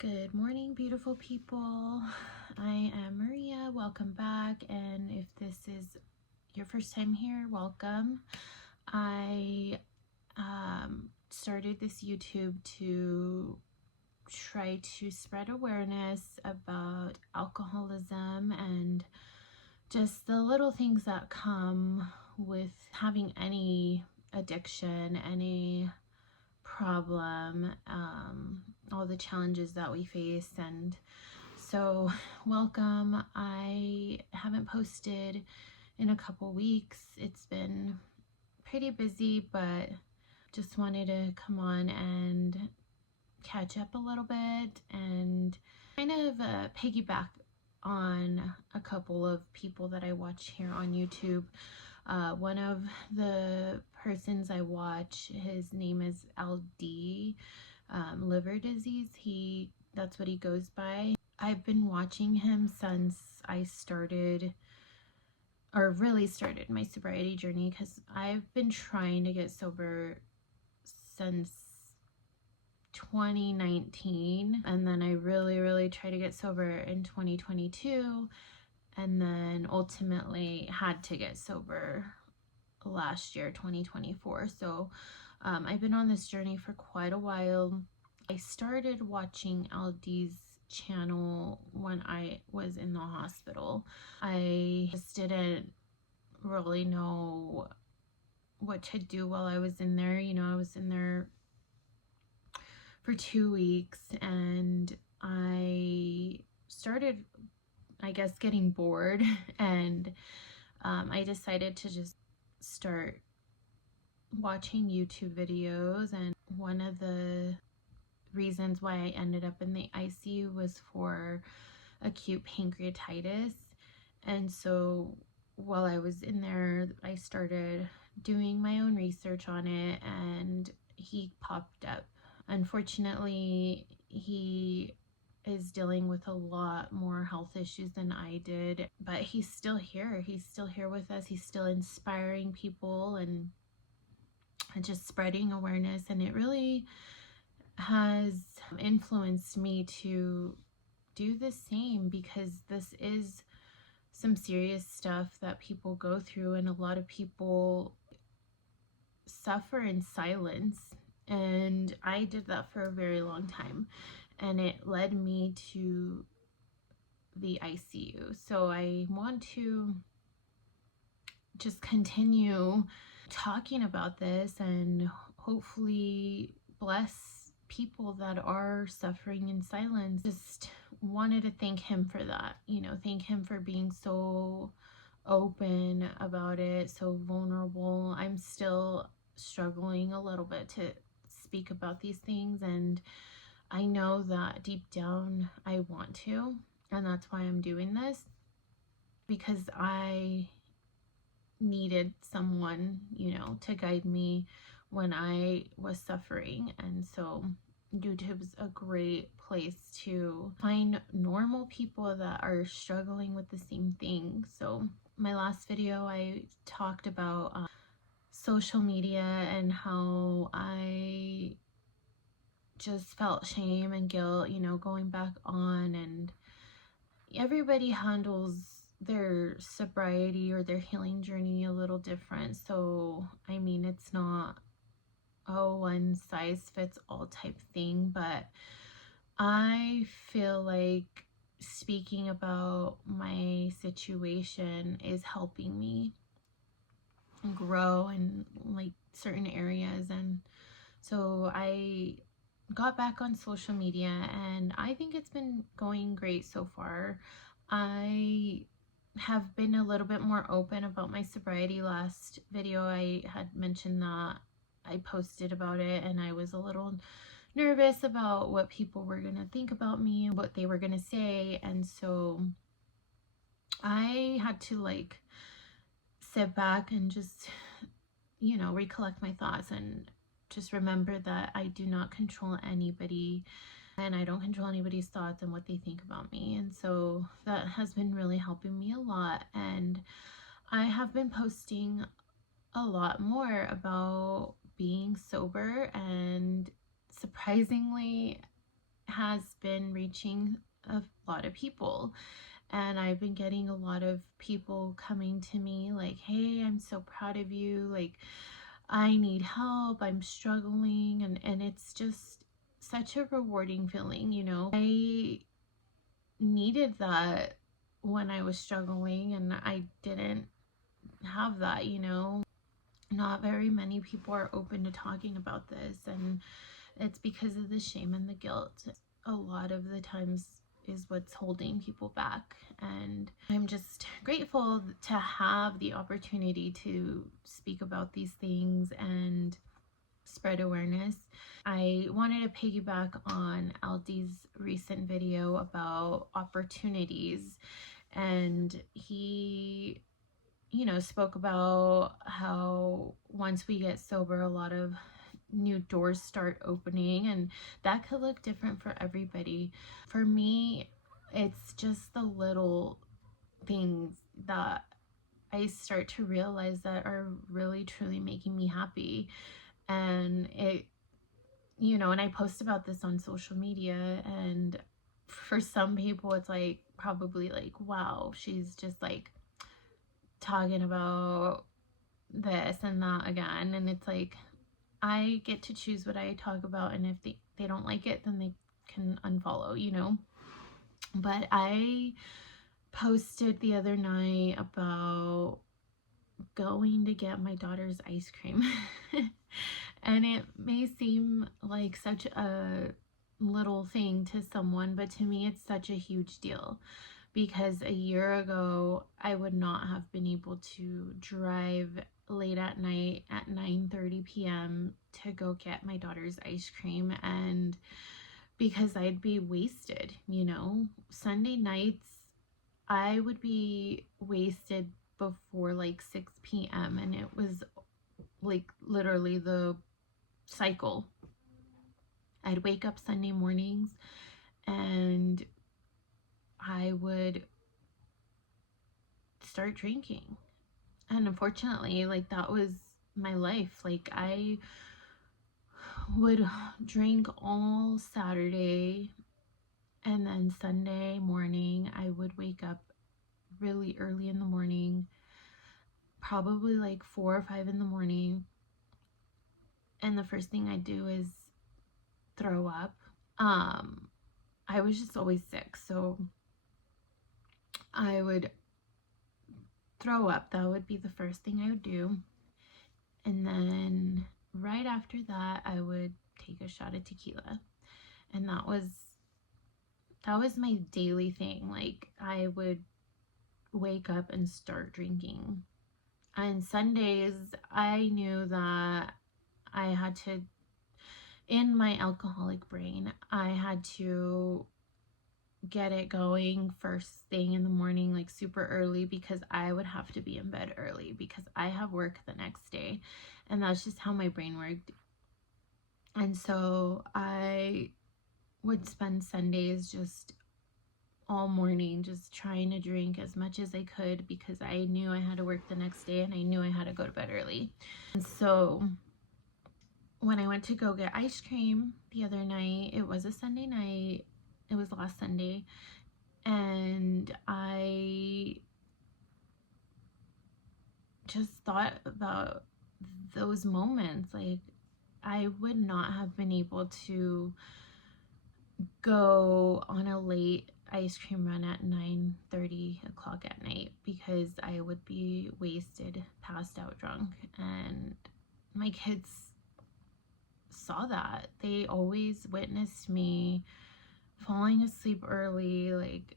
Good morning, beautiful people. I am Maria. Welcome back. And if this is your first time here, welcome. I started this YouTube to try to spread awareness about alcoholism and just the little things that come with having any addiction, any problem, all the challenges that we face. And so welcome. I haven't posted in a couple weeks. It's been pretty busy, but just wanted to come on and catch up a little bit and kind of piggyback on a couple of people that I watch here on YouTube. One of the persons I watch, his name is LD, liver disease. That's what he goes by. I've been watching him since I started, or really started my sobriety journey, because I've been trying to get sober since 2019, and then I really tried to get sober in 2022, and then ultimately had to get sober last year, 2024. So I've been on this journey for quite a while. I started watching LD's channel when I was in the hospital. I just didn't really know what to do while I was in there. I was in there for 2 weeks, and I started, I guess, getting bored, and I decided to just start watching YouTube videos. And one of the reasons why I ended up in the ICU was for acute pancreatitis. And so while I was in there, I started doing my own research on it, and he popped up. Unfortunately, he is dealing with a lot more health issues than I did, but he's still here. He's still here with us. He's still inspiring people and just spreading awareness, and it really has influenced me to do the same, because this is some serious stuff that people go through, and a lot of people suffer in silence. And I did that for a very long time, and it led me to the ICU. So I want to just continue talking about this and hopefully bless people that are suffering in silence. Just wanted to thank him for that, thank him for being so open about it, so vulnerable. I'm still struggling a little bit to speak about these things, and I know that deep down I want to, and that's why I'm doing this, because I needed someone, to guide me when I was suffering. And so YouTube's a great place to find normal people that are struggling with the same thing. So my last video, I talked about social media and how I just felt shame and guilt, going back on. And everybody handles their sobriety or their healing journey a little different. So, I mean, it's not a one size fits all type thing, but I feel like speaking about my situation is helping me grow in like certain areas. And so I got back on social media, and I think it's been going great so far. I have been a little bit more open about my sobriety. Last video I had mentioned that I posted about it, and I was a little nervous about what people were going to think about me and what they were going to say. And so I had to sit back and just recollect my thoughts and just remember that I do not control anybody, and I don't control anybody's thoughts and what they think about me. And so that has been really helping me a lot. And I have been posting a lot more about being sober, and surprisingly has been reaching a lot of people. And I've been getting a lot of people coming to me like, hey, I'm so proud of you. Like, I need help. I'm struggling. And it's just such a rewarding feeling, you know. I needed that when I was struggling, and I didn't have that, you know. Not very many people are open to talking about this, and it's because of the shame and the guilt. A lot of the times is what's holding people back, and I'm just grateful to have the opportunity to speak about these things and spread awareness. I wanted to piggyback on Aldi's recent video about opportunities, and he, you know, spoke about how once we get sober, a lot of new doors start opening, and that could look different for everybody. For me, it's just the little things that I start to realize that are really truly making me happy. And it, you know, and I post about this on social media, and for some people it's like probably like, wow, she's just like talking about this and that again. And it's like, I get to choose what I talk about, and if they don't like it, then they can unfollow, you know. But I posted the other night about going to get my daughter's ice cream. And it may seem like such a little thing to someone, but to me it's such a huge deal, because a year ago I would not have been able to drive late at night at 9:30 p.m. to go get my daughter's ice cream, and because I'd be wasted, you know. Sunday nights I would be wasted before like 6 p.m. and it was like literally the cycle. I'd wake up Sunday mornings and I would start drinking. And unfortunately, like, that was my life. Like, I would drink all Saturday, and then Sunday morning I would wake up really early in the morning, probably like 4 or 5 in the morning, and the first thing I do is throw up. I was just always sick, so I would throw up. That would be the first thing I would do. And then right after that, I would take a shot of tequila. And that was my daily thing. Like, I would wake up and start drinking. On Sundays, I knew that I had to, in my alcoholic brain, I had to get it going first thing in the morning, like super early, because I would have to be in bed early because I have work the next day, and that's just how my brain worked. And so I would spend Sundays just all morning just trying to drink as much as I could, because I knew I had to work the next day and I knew I had to go to bed early. And so when I went to go get ice cream the other night, it was a Sunday night, it was last Sunday, and I just thought about those moments. Like, I would not have been able to go on a late ice cream run at 9:30 o'clock at night, because I would be wasted, passed out drunk. And my kids saw that. They always witnessed me falling asleep early, like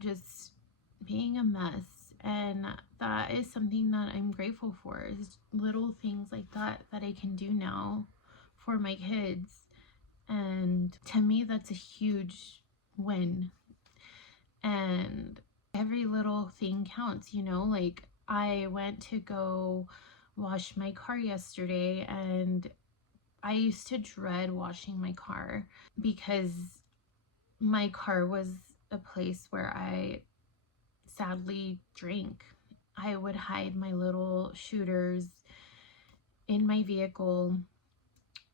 just being a mess. And that is something that I'm grateful for, is little things like that that I can do now for my kids. And to me, that's a huge win. And every little thing counts, you know. Like, I went to go wash my car yesterday, and I used to dread washing my car because my car was a place where I sadly drank. I would hide my little shooters in my vehicle,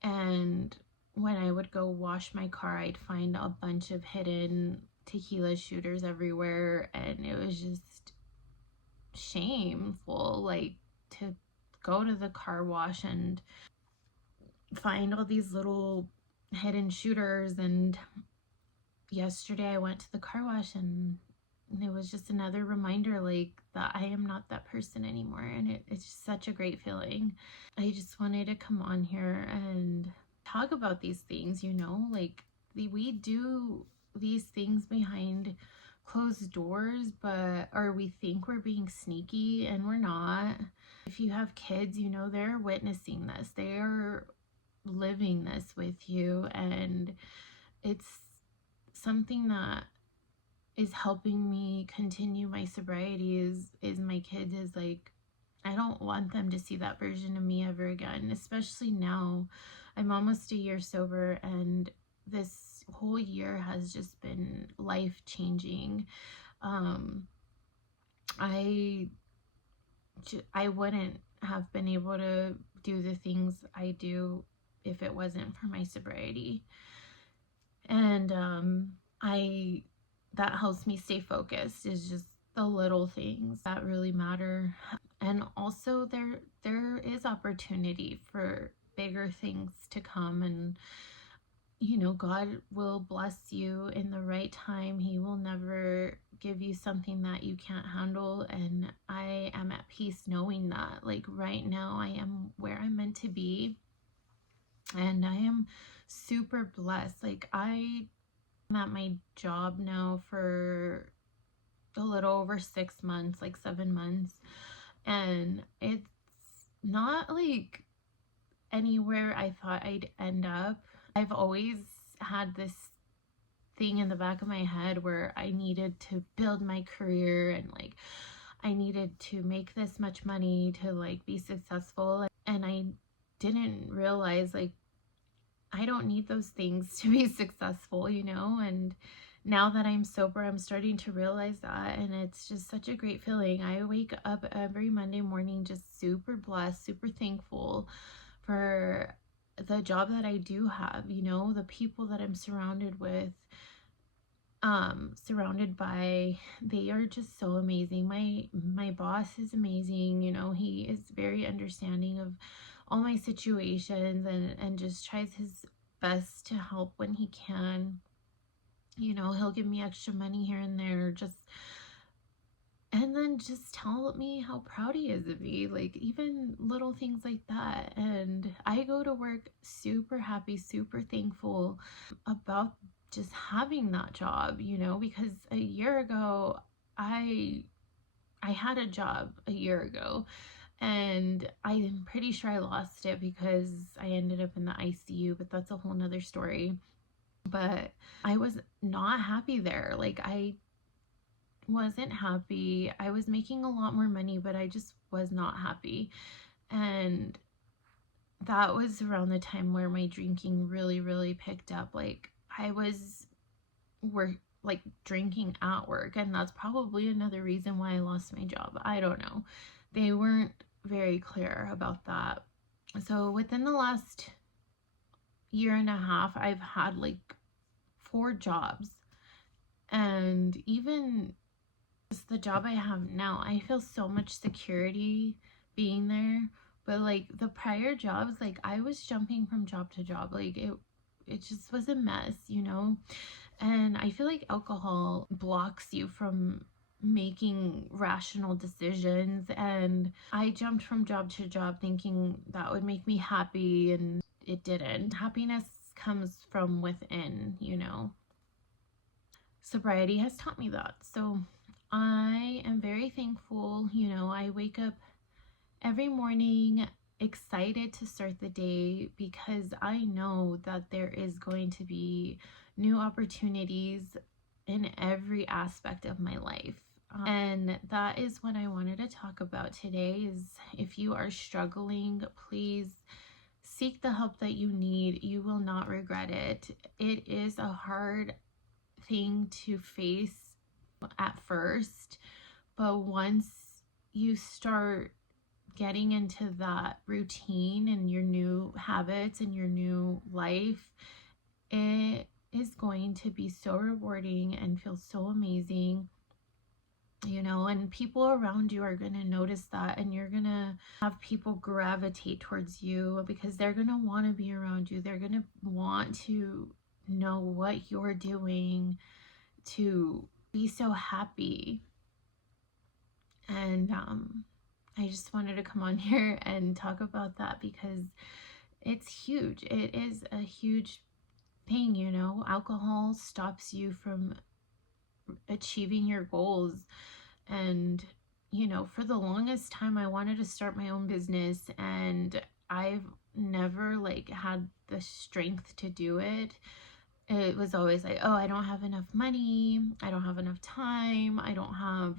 and when I would go wash my car, I'd find a bunch of hidden tequila shooters everywhere, and it was just shameful, like, to go to the car wash and find all these little hidden shooters. And yesterday I went to the car wash, and it was just another reminder, like, that I am not that person anymore, and it's just such a great feeling. I just wanted to come on here and talk about these things, like, we do these things behind closed doors, or we think we're being sneaky, and we're not. If you have kids, they're witnessing this, they're living this with you, and it's something that is helping me continue my sobriety. Is my kids, is like, I don't want them to see that version of me ever again, especially now. I'm almost a year sober, and this whole year has just been life-changing. I wouldn't have been able to do the things I do if it wasn't for my sobriety. And that helps me stay focused, is just the little things that really matter. And also there is opportunity for bigger things to come, and God will bless you in the right time. He will never give you something that you can't handle, and I am at peace knowing that. Like, right now I am where I'm meant to be, and I am super blessed. Like, I'm at my job now for a little over 6 months, like 7 months, and it's not like anywhere I thought I'd end up. I've always had this thing in the back of my head where I needed to build my career, and like, I needed to make this much money to like be successful, and I didn't realize, like, I don't need those things to be successful, and now that I'm sober, I'm starting to realize that, and it's just such a great feeling. I wake up every Monday morning just super blessed, super thankful for the job that I do have, the people that I'm surrounded with, surrounded by, they are just so amazing. My boss is amazing, he is very understanding of all my situations, and just tries his best to help when he can. He'll give me extra money here and there, and then just tell me how proud he is of me, like, even little things like that. And I go to work super happy, super thankful about just having that job, because a year ago, I had a job a year ago, and I'm pretty sure I lost it because I ended up in the ICU, but that's a whole nother story. But I was not happy there. Like, I wasn't happy. I was making a lot more money, but I just was not happy. And that was around the time where my drinking really, really picked up. Like, I was drinking at work, and that's probably another reason why I lost my job. I don't know. They weren't very clear about that. So within the last year and a half, I've had like 4 jobs, and even just the job I have now, I feel so much security being there. But like, the prior jobs, like, I was jumping from job to job, like, it just was a mess, and I feel like alcohol blocks you from making rational decisions, and I jumped from job to job thinking that would make me happy, and it didn't. Happiness comes from within, Sobriety has taught me that. So I am very thankful. I wake up every morning excited to start the day, because I know that there is going to be new opportunities in every aspect of my life. And that is what I wanted to talk about today. Is, if you are struggling, please seek the help that you need. You will not regret it. It is a hard thing to face at first, but once you start getting into that routine and your new habits and your new life, it is going to be so rewarding and feel so amazing, you know, and people around you are going to notice that, and you're going to have people gravitate towards you because they're going to want to be around you. They're going to want to know what you're doing to be so happy. And I just wanted to come on here and talk about that because it's huge. It is a huge thing, you know. Alcohol stops you from achieving your goals. And, you know, for the longest time, I wanted to start my own business, and I've never like had the strength to do it. It was always like, oh, I don't have enough money, I don't have enough time, I don't have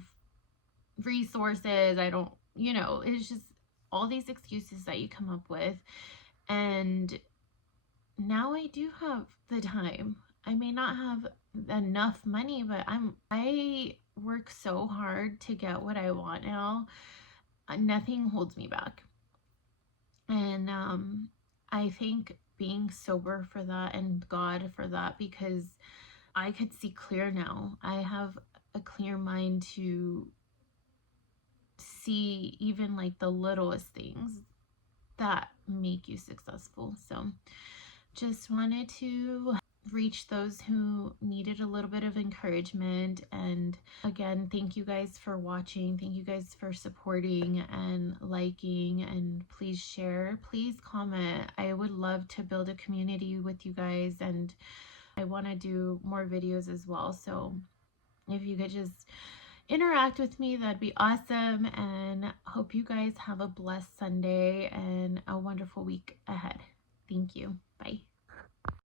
resources, I don't, you know, it's just all these excuses that you come up with. And now I do have the time. I may not have enough money, but I work so hard to get what I want now. Nothing holds me back. And I think being sober for that, and God for that, because I could see clear now. I have a clear mind to see even like the littlest things that make you successful. So just wanted to reach those who needed a little bit of encouragement. And again, thank you guys for watching. Thank you guys for supporting and liking, and please share, please comment. I would love to build a community with you guys, and I want to do more videos as well. So if you could just interact with me, that'd be awesome. And hope you guys have a blessed Sunday and a wonderful week ahead. Thank you. Bye.